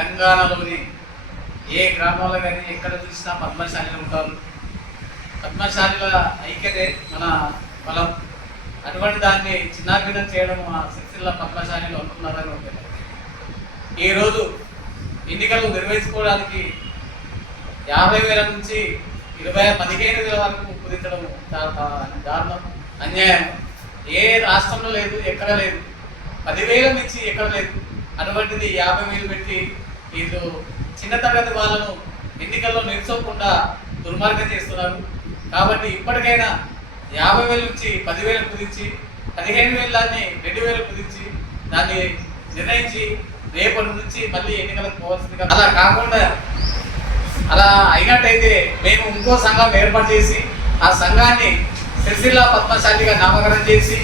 తెలంగాణలోని ఏ గ్రామంలో కానీ ఎక్కడ చూసినా పద్మశాలిలు ఉంటారు. పద్మశాలిల ఐక్యతే మన బలం. అటువంటి దాన్ని చిన్నాభిన్నం చేయడం మా సిరిసిల్ల పద్మశాలిలు అనుకున్నారని ఉంటుంది ఈరోజు ఎన్నికలు నిర్వహించుకోవడానికి యాభై వేల నుంచి ఇరవై పదిహేను వేల వరకు కుదించడం చాలా దారుణం అన్యాయం. ఏ రాష్ట్రంలో లేదు ఎక్కడ లేదు. పదివేల నుంచి ఎక్కడ లేదు. అటువంటిది యాభై వేలు పెట్టి వీళ్ళు చిన్న తరగతి వాళ్ళను ఎన్నికల్లో నిల్చోకుండా దుర్మార్గం చేస్తున్నారు. కాబట్టి ఇప్పటికైనా యాభై వేల నుంచి పదివేలు కుదించి పదిహేను వేలు దాన్ని రెండు వేలు కుదించి దాన్ని నిర్ణయించి రేపటి నుంచి మళ్ళీ ఎన్నికలకు పోవాల్సిందిగా అలా కాకుండా అలా అయినట్టయితే మేము ఇంకో సంఘం ఏర్పాటు చేసి ఆ సంఘాన్ని సిరిసిల్ల పద్మశాలిగా నామకరణం చేసి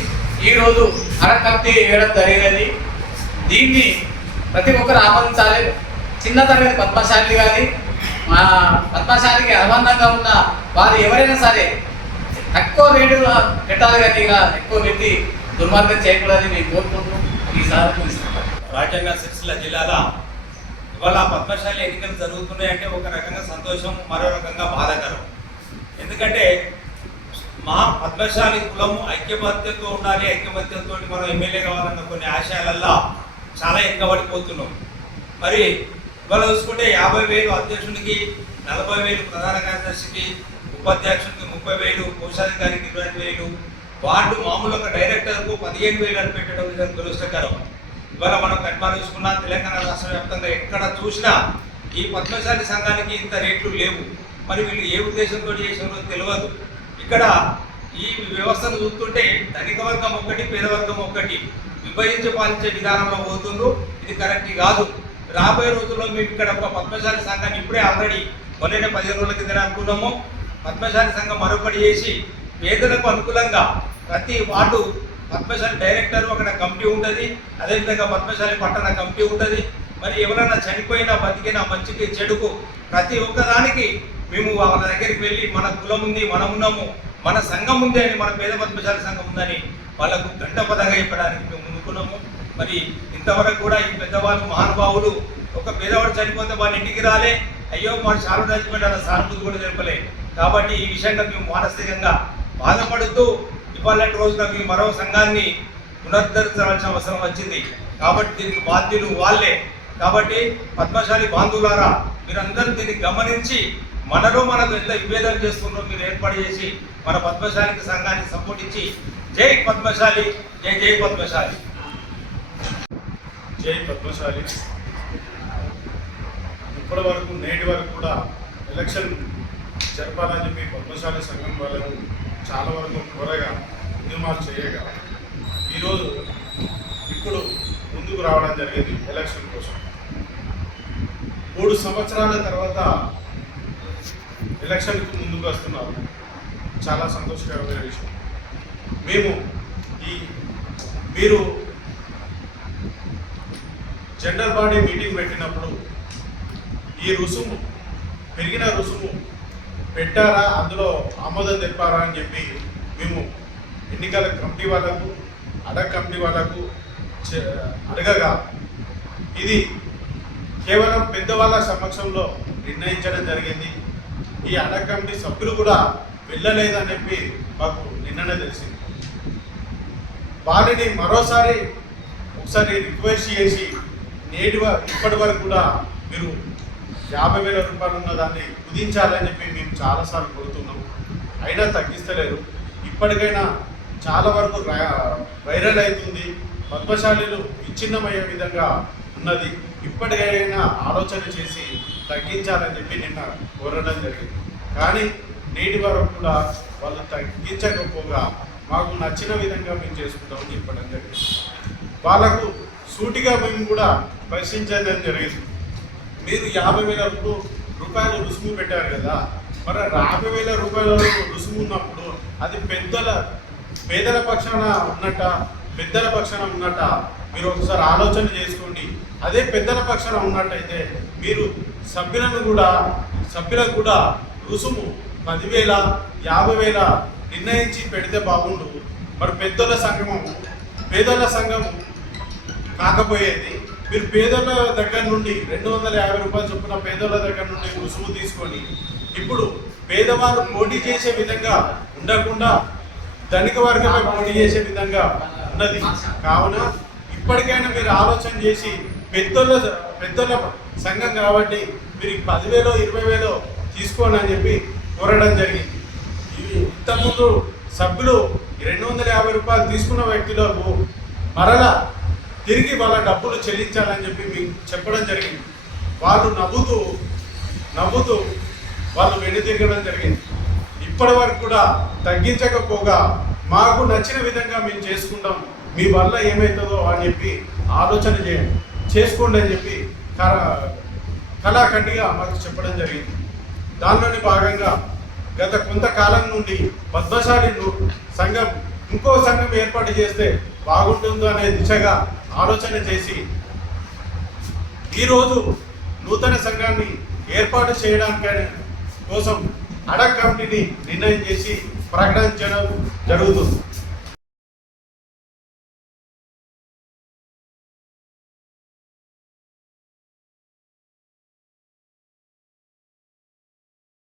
ఈరోజు అడక్ వేయడం జరిగినది. దీన్ని ప్రతి ఒక్కరు ఆమోదించాలి. చిన్న తరగతి పద్మశాలి కానీ మా పద్మశాలికి అనుబంధంగా ఉన్న వారు ఎవరైనా సరే తక్కువ రేటు పెట్టాలి కానీ ఇలా ఎక్కువ పెట్టి దుర్మార్గం చేయకూడదని మేము కోరుకుంటున్నాం ఈసారి ఇస్తున్నాం రాజ్యాంగ సిరిసిల్ల జిల్లాల ఇవాళ పద్మశాలి ఎన్నికలు జరుగుతున్నాయంటే ఒక రకంగా సంతోషం మరో రకంగా బాధాకరం. ఎందుకంటే మా పద్మశాలి కులము ఐక్యమత్యంతో ఉండాలి ఐక్యమత్యంతో మనం ఎమ్మెల్యే కావాలన్న కొన్ని ఆశయాలల్లో చాలా ఎక్కబడిపోతున్నాం. మరి ఇవాళ చూసుకుంటే యాభై వేలు అధ్యక్షునికి నలభై వేలు ప్రధాన కార్యదర్శికి ఉపాధ్యక్షునికి ముప్పై వేలు కోశాధికారికి ఇరవై వేలు. వార్డు మామూలు ఒక డైరెక్టర్కు పదిహేను వేలు అని పెట్టడం నిజంగా దురదృష్టకరం. ఇవాళ మనం కట్మా చూసుకున్నా తెలంగాణ రాష్ట్ర వ్యాప్తంగా ఎక్కడ చూసినా ఈ పద్మశాలి సంఘానికి ఇంత రేట్లు లేవు. మరి వీళ్ళు ఏ ఉద్దేశంతో చేసారో తెలియదు ఇక్కడ ఈ వ్యవస్థను చూస్తుంటే ధనిక వర్గం ఒకటి పేదవర్గం ఒకటి. విభజించి పాలించే విధానంలో పోతుండ్రు. ఇది కరెక్ట్ కాదు. రాబోయే రోజుల్లో మేము ఇక్కడ ఒక పద్మశాలి సంఘాన్ని ఇప్పుడే ఆల్రెడీ మొన్ననే పదిహేను రోజుల కింద అనుకున్నాము. పద్మశాలి సంఘం మరొకటి చేసి పేదలకు అనుకూలంగా ప్రతి వార్డు పద్మశాలి డైరెక్టర్ అక్కడ కమిటీ ఉంటుంది. అదేవిధంగా పద్మశాలి పట్టణ కమిటీ ఉంటుంది. మరి ఎవరైనా చనిపోయినా బతికినా మంచికి చెడుకు ప్రతి ఒక్కదానికి మేము వాళ్ళ దగ్గరికి వెళ్ళి మన కులం ఉంది మనం ఉన్నాము మన సంఘం ఉంది అని మన పేద పద్మశాలి సంఘం ఉందని వాళ్ళకు గంటపదంగా ఇవ్వడానికి మేము ముందుకున్నాము. మరి ఇంతవరకు కూడా ఈ పెద్దవాళ్ళు మహానుభావులు ఒక పేదవాడు చనిపోతే వాళ్ళ ఇంటికి రాలే. అయ్యో మన చాలా అన్న సానుభూతి కూడా తెలపలే కాబట్టి ఈ విషయంగా మేము మానసికంగా బాధపడుతూ ఇవాళ రోజున మీ మరో సంఘాన్ని పునరుద్ధరించాల్సిన అవసరం వచ్చింది. కాబట్టి దీనికి బాధ్యులు వాళ్ళే. కాబట్టి పద్మశాలి బాంధువులారా మీరందరూ దీన్ని గమనించి మనలో మనకు ఎంత విభేదం చేస్తున్నారో మీరు ఏర్పాటు చేసి మన పద్మశాలికి సంఘానికి సపోర్ట్ ఇచ్చి జై పద్మశాలి జై జై పద్మశాలి. జై పద్మశాలి ఇప్పటి వరకు నేటి వరకు కూడా ఎలక్షన్ జరపాలని చెప్పి పద్మశాలి సంఘం వాళ్ళను చాలా వరకు కోరగా ఉద్యమాలు చేయగా ఈరోజు ఇప్పుడు ముందుకు రావడం జరిగింది ఎలక్షన్ కోసం. మూడు సంవత్సరాల తర్వాత ఎలక్షన్కి ముందుకు వస్తున్నారు. చాలా సంతోషకరమైన విషయం. మేము ఈ మీరు జనరల్ బాడీ మీటింగ్ పెట్టినప్పుడు ఈ రుసుము పెరిగిన రుసుము పెట్టారా? అందులో ఆమోదం తెప్పారా అని చెప్పి మేము ఎన్నికల కమిటీ వాళ్ళకు అడగ కమిటీ వాళ్ళకు అడగగా ఇది కేవలం పెద్దవాళ్ళ సమక్షంలో నిర్ణయించడం జరిగింది. ఈ అడగ కమిటీ సభ్యులు కూడా వెళ్ళలేదని చెప్పి మాకు నిన్ననే తెలిసింది. వారిని మరోసారి ఒకసారి రిక్వెస్ట్ చేసి నేటి వ- ఇప్పటి వరకు కూడా మీరు యాభై వేల రూపాయలు ఉన్న దాన్ని కుదించాలని చెప్పి మేము చాలాసార్లు కోరుతున్నాం. అయినా తగ్గిస్తలేరు ఇప్పటికైనా చాలా వరకు వైరల్ అవుతుంది. పద్మశాలీలు విచ్ఛిన్నమయ్యే విధంగా ఉన్నది. ఇప్పటికైనా ఆలోచన చేసి తగ్గించాలని చెప్పి నిన్న కోరడం జరిగింది. కానీ నేటి వరకు కూడా వాళ్ళు తగ్గించకపోగా మాకు నచ్చిన విధంగా మేము చేసుకుంటామని చెప్పడం జరిగింది. వాళ్ళకు సూటిగా మేము కూడా ప్రశ్నించడం జరిగింది. మీరు యాభై వేల రూపాయలు రుసుము పెట్టారు కదా మరి యాభై వేల రూపాయల రుసుము ఉన్నప్పుడు అది పెద్దల పేదల పక్షాన ఉన్నట్ట పెద్దల పక్షాన ఉన్నట్ట మీరు ఒకసారి ఆలోచన చేసుకోండి. అదే పెద్దల పక్షాన ఉన్నట్టయితే మీరు సభ్యులను కూడా సభ్యులకు కూడా రుసుము పదివేల యాభై వేల నిర్ణయించి పెడితే బాగుండు. మరి పెద్దల సంఘము పేదల సంఘం కాకపోయేది మీరు పేదల దగ్గర నుండి రెండు వందల యాభై రూపాయలు చొప్పున పేదల దగ్గర నుండి రుసుము తీసుకొని ఇప్పుడు పేదవాళ్ళు పోటీ చేసే విధంగా ఉండకుండా ధనిక వర్గమే పోటీ చేసే విధంగా ఉన్నది. కావున ఇప్పటికైనా మీరు ఆలోచన చేసి పెద్దోళ్ళ పెద్దోళ్ళ సంఘం కాబట్టి మీరు ఈ పదివేలో ఇరవై వేలో తీసుకోండి అని చెప్పి కోరడం జరిగింది. ఇంతకుముందు సభ్యులు రెండు వందల యాభై రూపాయలు తీసుకున్న వ్యక్తులకు మరలా తిరిగి వాళ్ళ డబ్బులు చెల్లించాలని చెప్పి మీకు చెప్పడం జరిగింది. వాళ్ళు నవ్వుతూ నవ్వుతూ వాళ్ళు తిరగడం జరిగింది. ఇప్పటి వరకు కూడా తగ్గించకపోగా మాకు నచ్చిన విధంగా మేము చేసుకుంటాం. మీ వల్ల ఏమవుతుందో అని చెప్పి ఆలోచన చేయండి. చేసుకోండి అని చెప్పి కళాఖండిగా మాకు చెప్పడం జరిగింది. దానిలోని భాగంగా గత కొంతకాలం నుండి పద్మశాలి సంఘం ఇంకో సంఘం ఏర్పాటు చేస్తే బాగుంటుందో అనే దిశగా ఆలోచన చేసి ఈరోజు నూతన సంఘాన్ని ఏర్పాటు చేయడానికి కోసం అడక్ కమిటీని నిర్ణయం చేసి ప్రకటించడం జరుగుతుంది.